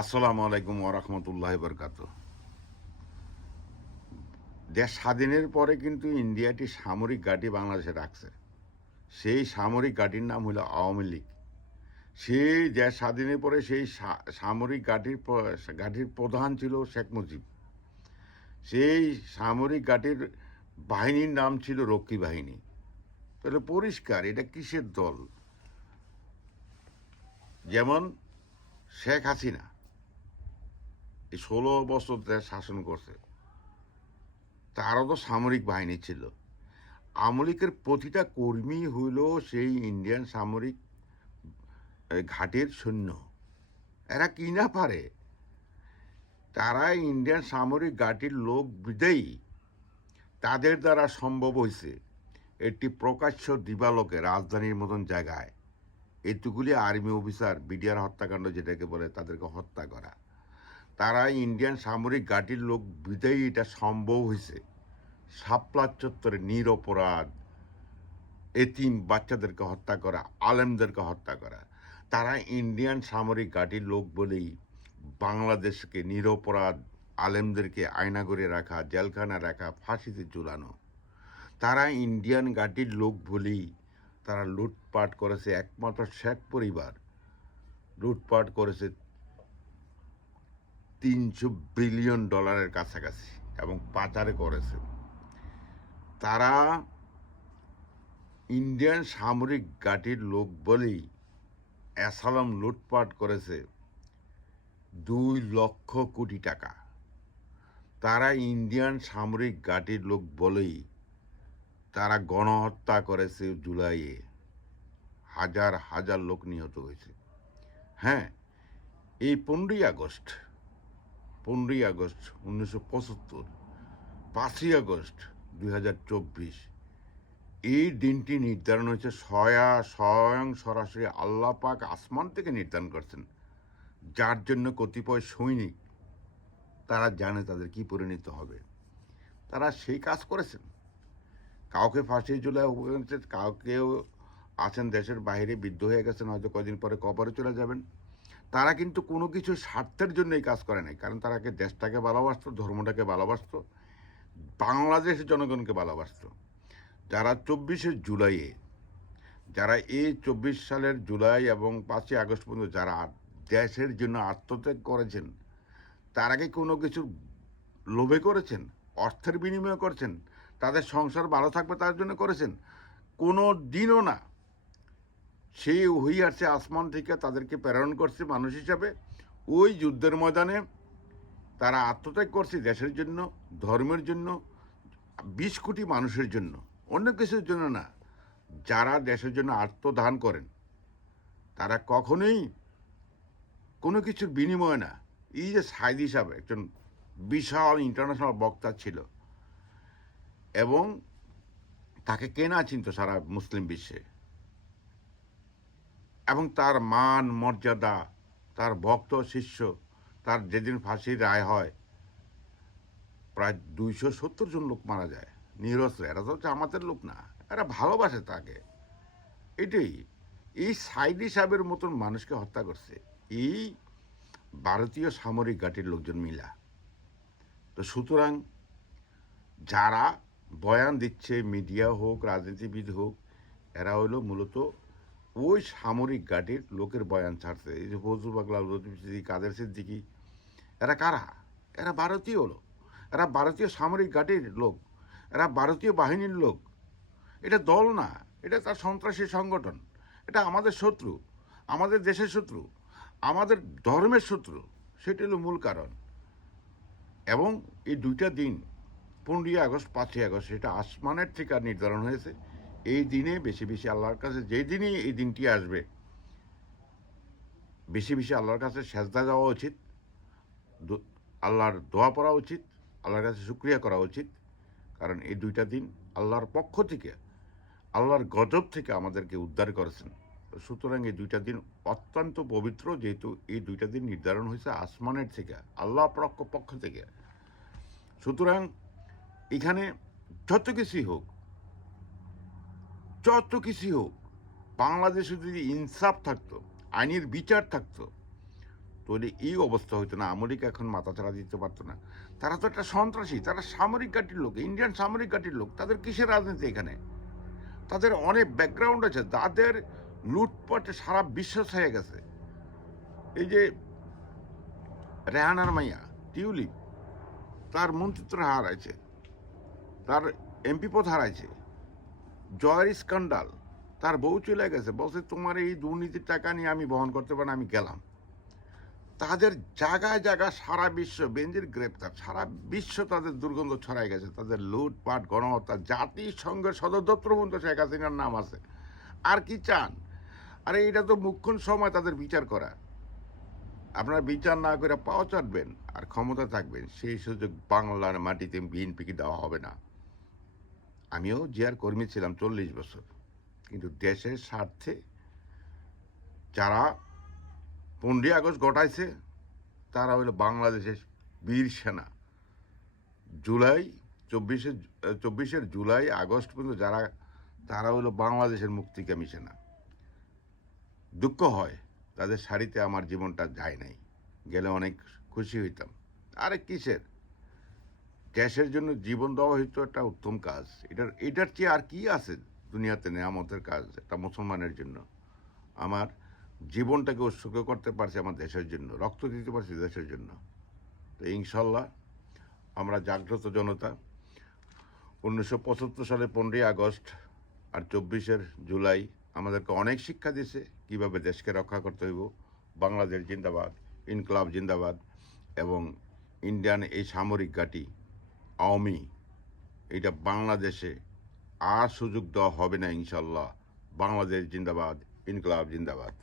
আসসালামু আলাইকুম ওরহমতুল্লাহ বরকাত। দেশ স্বাধীনের পরে কিন্তু ইন্ডিয়াটি সামরিক ঘাঁটি বাংলাদেশে রাখছে। সেই সামরিক ঘাঁটির নাম হলো আওয়ামী লীগ। সেই দেশ স্বাধীনের পরে সেই সামরিক ঘাঁটির প্রধান ছিল শেখ মুজিব। সেই সামরিক ঘাঁটির বাহিনীর নাম ছিল রক্ষী বাহিনী। তাহলে পরিষ্কার এটা কিসের দল? যেমন শেখ হাসিনা এই 16 বছর দেশ শাসন করছে, তারও তো সামরিক বাহিনী ছিল। আওয়ামী লীগের প্রতিটা কর্মী হইল সেই ইন্ডিয়ান সামরিক ঘাটের সৈন্য। এরা কি না পারে? তারা ইন্ডিয়ান সামরিক ঘাটির লোক বিদেয়ী তাদের দ্বারা সম্ভব হয়েছে একটি প্রকাশ্য দিবালোকে রাজধানীর মতন জায়গায় এতগুলি আর্মি অফিসার বিডিআর হত্যাকাণ্ড যেটাকে বলে তাদেরকে হত্যা করা। তারা ইন্ডিয়ান সামরিক ঘাটির লোক বিদেয়ী এটা সম্ভব হয়েছে। শাপলা চত্বরে নিরপরাধ এতিম বাচ্চাদেরকে হত্যা করা, আলেমদেরকে হত্যা করা। তারা ইন্ডিয়ান সামরিক ঘাঁটির লোক বলেই বাংলাদেশকে নিরপরাধ আলেমদেরকে আয়নাঘরে রাখা, জেলখানা রাখা, ফাঁসিতে ঝুলানো। তারা ইন্ডিয়ান ঘাঁটির লোক বলেই তারা লুটপাট করেছে। একমাত্র শেখ পরিবার লুটপাট করেছে $300 বিলিয়ন কাছাকাছি এবং পাচারে করেছে। তারা ইন্ডিয়ান সামরিক ঘাঁটির লোক বলেই অ্যাসালাম লুটপাট করেছে 2 লক্ষ কোটি টাকা। তারা ইন্ডিয়ান সামরিক ঘাঁটির লোক বলেই তারা গণহত্যা করেছে। জুলাইয়ে হাজার হাজার লোক নিহত হয়েছে। হ্যাঁ, এই 15ই আগস্ট 1975, 5ই আগস্ট 2024, এই দিনটি নির্ধারণ হয়েছে স্বয়ং সরাসরি আল্লাহ পাক আসমান থেকে নির্ধারণ করছেন, যার জন্য কতিপয় সৈনিক তারা জানে তাদের কি পরিণত হবে। তারা সেই কাজ করেছেন। কাউকে ফাঁসিয়ে ঝুলায় হয়েছে, কাউকেও আছেন দেশের বাইরে বৃদ্ধ হয়ে গেছেন, হয়তো কদিন পরে কবরে চলে যাবেন। তারা কিন্তু কোনো কিছু স্বার্থের জন্য এই কাজ করে নাই, কারণ তারা দেশটাকে ভালোবাসত, ধর্মটাকে ভালোবাসত, বাংলাদেশের জনগণকে ভালোবাসত। যারা 24শে জুলাইয়ে, যারা এই 24 সালের জুলাই এবং 5ই আগস্ট পর্যন্ত যারা দেশের জন্য আত্মত্যাগ করেছেন, তারা কি কোনো কিছুর লোভে করেছেন? অর্থের বিনিময়ে করেছেন? তাদের সংসার ভালো থাকবে তার জন্য করেছেন? কোনো দিনও না। সেই ওহি আসছে আসমান থেকে, তাদেরকে প্রেরণ করছে মানুষ হিসাবে। ওই যুদ্ধের ময়দানে তারা আত্মত্যাগ করছে দেশের জন্য, ধর্মের জন্য, 20 কোটি মানুষের জন্য, অন্য কিছুর জন্য না। যারা দেশের জন্য আত্মদান করেন তারা কখনোই কোনো কিছুর বিনিময় না। এই যে সাইদি সাহেব একজন বিশাল ইন্টারন্যাশনাল বক্তা ছিল এবং তাকে কেনা চিনত সারা মুসলিম বিশ্বে, এবং তার মান মর্যাদা, তার ভক্ত শিষ্য, তার যেদিন ফাঁসির রায় হয় প্রায় 270 জন লোক মারা যায় নিরস্ত্র। এরা তো হচ্ছে আমাদের লোক না, এরা ভালোবাসে তাকে। এটাই এই সাইদি সাহেবের মতন মানুষকে হত্যা করছে এই ভারতীয় সামরিক ঘাঁটির লোকজন মিলা। তো সুতরাং যারা বয়ান দিচ্ছে, মিডিয়া হোক, রাজনীতিবিদ হোক, এরা হলো মূলত ওই সামরিক ঘাঁটির লোকের বয়ান ছাড়ছে। এই যে ফজলুল বাগলা, লতিফ সিদ্দিকী, কাদের সিদ্দিকী, এরা কারা? এরা ভারতীয় লোক, এরা ভারতীয় সামরিক ঘাঁটির লোক, এরা ভারতীয় বাহিনীর লোক। এটা দল না, এটা তার সন্ত্রাসী সংগঠন। এটা আমাদের শত্রু, আমাদের দেশের শত্রু, আমাদের ধর্মের শত্রু। সেটা হলো মূল কারণ। এবং এই দুইটা দিন 15ই আগস্ট, 5ই আগস্ট, সেটা আসমানের থেকে নির্ধারণ হয়েছে। এই দিনে বেশি বেশি আল্লাহর কাছে, যেই দিনই এই দিনটি আসবে, বেশি বেশি আল্লাহর কাছে সেজদা দেওয়া উচিত, আল্লাহর দোয়া পড়া উচিত, আল্লাহর কাছে শুকরিয়া করা উচিত। কারণ এই দুইটা দিন আল্লাহর পক্ষ থেকে, আল্লাহর গজব থেকে আমাদেরকে উদ্ধার করেছেন। সুতরাং এই দুইটা দিন অত্যন্ত পবিত্র, যেহেতু এই দুইটা দিন নির্ধারণ হয়েছে আসমানের থেকে, আল্লাহ পক্ষ থেকে। সুতরাং এখানে যত কিছুই হোক, বাংলাদেশে যদি ইনসাফ থাকতো, আইনের বিচার থাকতো, তাহলে এই অবস্থা হইতো না, আমেরিকা এখন মাথাচাড়া দিতে পারতো না। তারা তো একটা সন্ত্রাসী, তারা সামরিক ঘাঁটির লোক, ইন্ডিয়ান সামরিক ঘাঁটির লোক, তাদের কিসের রাজনীতি এখানে? তাদের অনেক ব্যাকগ্রাউন্ড আছে, তাদের লুটপাটে সারা বিশ্ব ছেয়ে গেছে। এই যে রেহানার মাইয়া টিউলিপ, তার মন্ত্রিত্ব হারাইছে, তার এমপি পদ হারাইছে। জয়ের স্ক্যান্ডাল, তার বউ চলে গেছে, বলছে তোমার এই দুর্নীতির টাকা নিয়ে আমি বহন করতে পারি না, আমি গেলাম। তাদের জায়গায় জায়গায় সারা বিশ্ব বেঞ্জির গ্রেপ্তার, সারা বিশ্ব তাদের দুর্গন্ধ ছড়াই গেছে, তাদের লুটপাট গণহত্যা, জাতিসংঘের সদর দপ্তর পর্যন্ত শেখ হাসিনার নাম আছে। আর কি চান? আরে এটা তো মুখ্যণ সময় তাদের বিচার করা। আপনারা বিচার না করে পাওয়া চাটবেন আর ক্ষমতা থাকবেন, সেই সুযোগ বাংলার মাটিতে বিএনপিকে দেওয়া হবে না। আমিও জিয়ার কর্মী ছিলাম 40 বছর, কিন্তু দেশের স্বার্থে যারা 15ই আগস্ট ঘটাইছে তারা হইল বাংলাদেশের বীর সেনা। জুলাই 24 জুলাই আগস্ট পর্যন্ত যারা, তারা হইল বাংলাদেশের মুক্তিকামী সেনা। দুঃখ হয় তাদের সারিতে আমার জীবনটা যায় নাই, গেলে অনেক খুশি হইতাম। আরে কিসের, দেশের জন্য জীবন দেওয়া হইতো একটা উত্তম কাজ। এটার চেয়ে আর কি আছে দুনিয়াতে নেয়ামতের কাজ একটা মুসলমানের জন্য? আমার জীবনটাকে উৎসর্গ করতে পারছি আমার দেশের জন্য, রক্ত দিতে পারছি দেশের জন্য। তো ইনশাল্লাহ আমরা জাগ্রত জনতা। 1975 সালে 15ই আগস্ট আর 24 জুলাই আমাদেরকে অনেক শিক্ষা দিয়েছে কিভাবে দেশকে রক্ষা করতে হইব। বাংলাদেশ জিন্দাবাদ, ইনকলাব জিন্দাবাদ। এবং ইন্ডিয়ান এই সামরিক ঘাঁটি আওয়ামী, এটা বাংলাদেশে আর সুযোগ দেওয়া হবে না ইনশাল্লাহ। বাংলাদেশ জিন্দাবাদ, ইনকলাব জিন্দাবাদ।